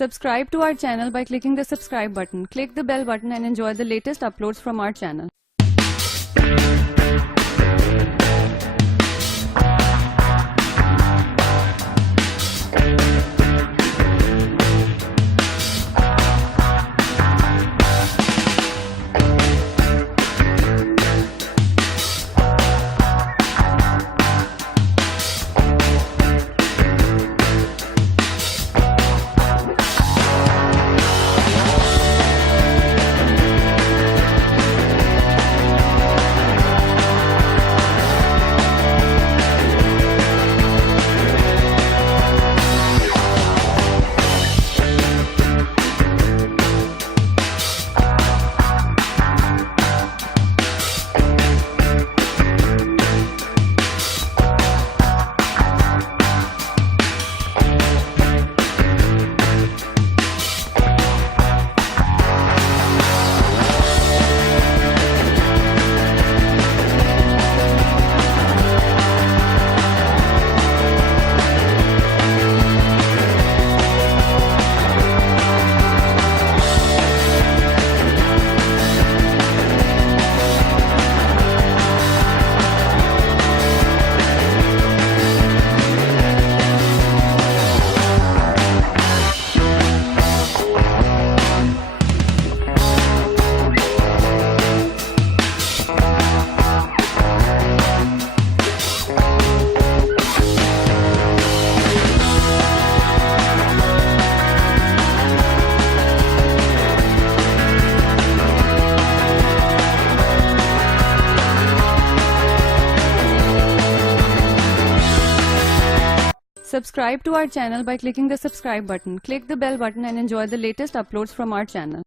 Subscribe to our channel by clicking the subscribe button. Click the bell button and enjoy the latest uploads from our channel. Subscribe to our channel by clicking the subscribe button. Click the bell button and enjoy the latest uploads from our channel.